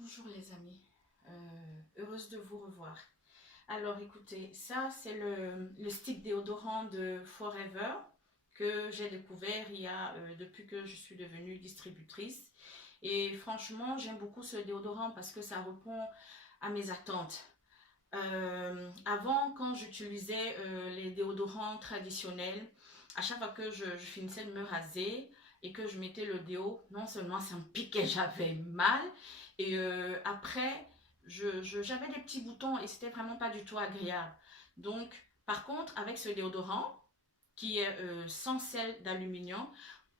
Bonjour les amis, heureuse de vous revoir. Alors écoutez, ça c'est le stick déodorant de Forever que j'ai découvert depuis que je suis devenue distributrice. Et franchement, j'aime beaucoup ce déodorant parce que ça répond à mes attentes. Avant, quand j'utilisais les déodorants traditionnels, à chaque fois que je finissais de me raser et que je mettais le déo, non seulement ça me piquait, j'avais mal, et après, j'avais des petits boutons et c'était vraiment pas du tout agréable. Donc, par contre, avec ce déodorant, qui est sans sel d'aluminium,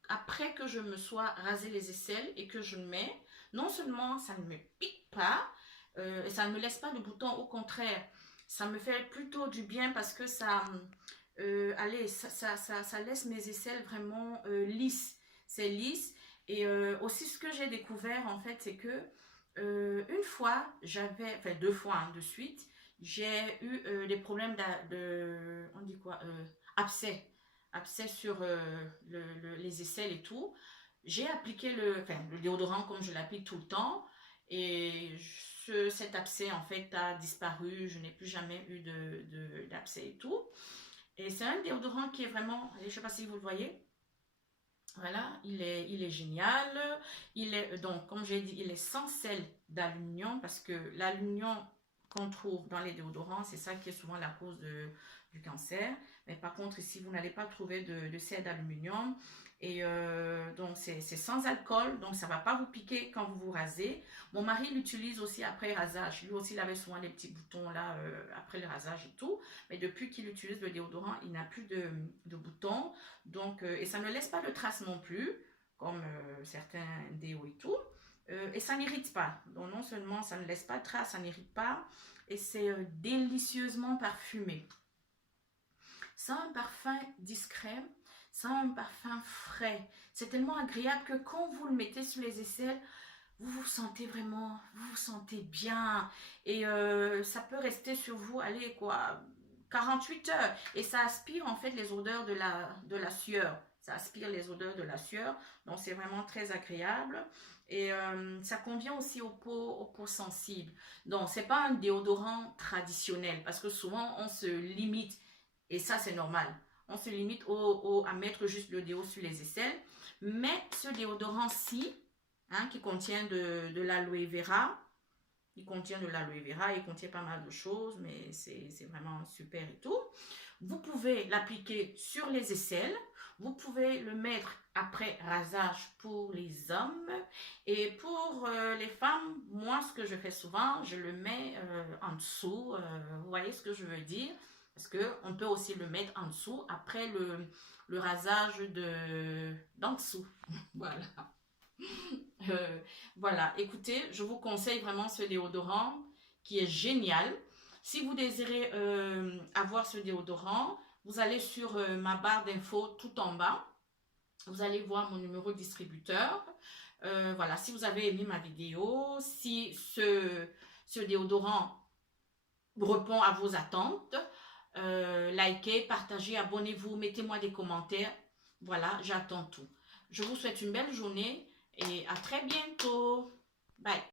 après que je me sois rasé les aisselles et que je le mets, non seulement ça ne me pique pas, et ça ne me laisse pas de boutons, au contraire, ça me fait plutôt du bien parce que allez, ça laisse mes aisselles vraiment lisses. C'est lisse. Et aussi ce que j'ai découvert en fait, c'est que une fois, enfin 2 fois de suite, j'ai eu des problèmes on dit quoi, abcès sur les aisselles et tout. J'ai appliqué le déodorant comme je l'applique tout le temps et cet abcès en fait a disparu. Je n'ai plus jamais eu d'abcès et tout. Et c'est un déodorant qui est vraiment, je ne sais pas si vous le voyez. Voilà, il est génial. Donc, comme j'ai dit, il est sans sel d'aluminium parce que l'aluminium qu'on trouve dans les déodorants, c'est ça qui est souvent la cause du cancer. Mais par contre, ici, vous n'allez pas trouver de sel d'aluminium. Et donc, c'est sans alcool, donc ça ne va pas vous piquer quand vous vous rasez. Mon mari l'utilise aussi après rasage. Lui aussi, il avait souvent des petits boutons là après le rasage et tout. Mais depuis qu'il utilise le déodorant, il n'a plus de boutons. Donc, et ça ne laisse pas de traces non plus, comme certains déos et tout. Et ça n'irrite pas. Donc, non seulement ça ne laisse pas de traces, ça n'irrite pas. Et c'est délicieusement parfumé. Ça a un parfum discret, ça a un parfum frais. C'est tellement agréable que quand vous le mettez sur les aisselles, vous vous sentez vraiment, vous vous sentez bien. Et ça peut rester sur vous, allez quoi, 48 heures. Et ça aspire en fait les odeurs de la sueur. Ça aspire les odeurs de la sueur. Donc c'est vraiment très agréable. Et ça convient aussi aux peaux sensibles. Donc c'est pas un déodorant traditionnel parce que souvent on se limite. Et ça c'est normal. On se limite à mettre juste le déo sur les aisselles. Mais ce déodorant-ci, hein, qui contient de l'aloe vera. Il contient de l'aloe vera, il contient pas mal de choses, mais c'est vraiment super et tout. Vous pouvez l'appliquer sur les aisselles. Vous pouvez le mettre après rasage pour les hommes. Et pour les femmes, moi, ce que je fais souvent, je le mets en dessous. Vous voyez ce que je veux dire? Parce qu'on peut aussi le mettre en dessous après le rasage d'en dessous. Voilà. Voilà, écoutez, je vous conseille vraiment ce déodorant qui est génial. Si vous désirez avoir ce déodorant, vous allez sur ma barre d'infos tout en bas. Vous allez voir mon numéro de distributeur. Voilà, si vous avez aimé ma vidéo, si ce déodorant répond à vos attentes, likez, partagez, abonnez-vous, mettez-moi des commentaires. Voilà, j'attends tout. Je vous souhaite une belle journée et à très bientôt. Bye.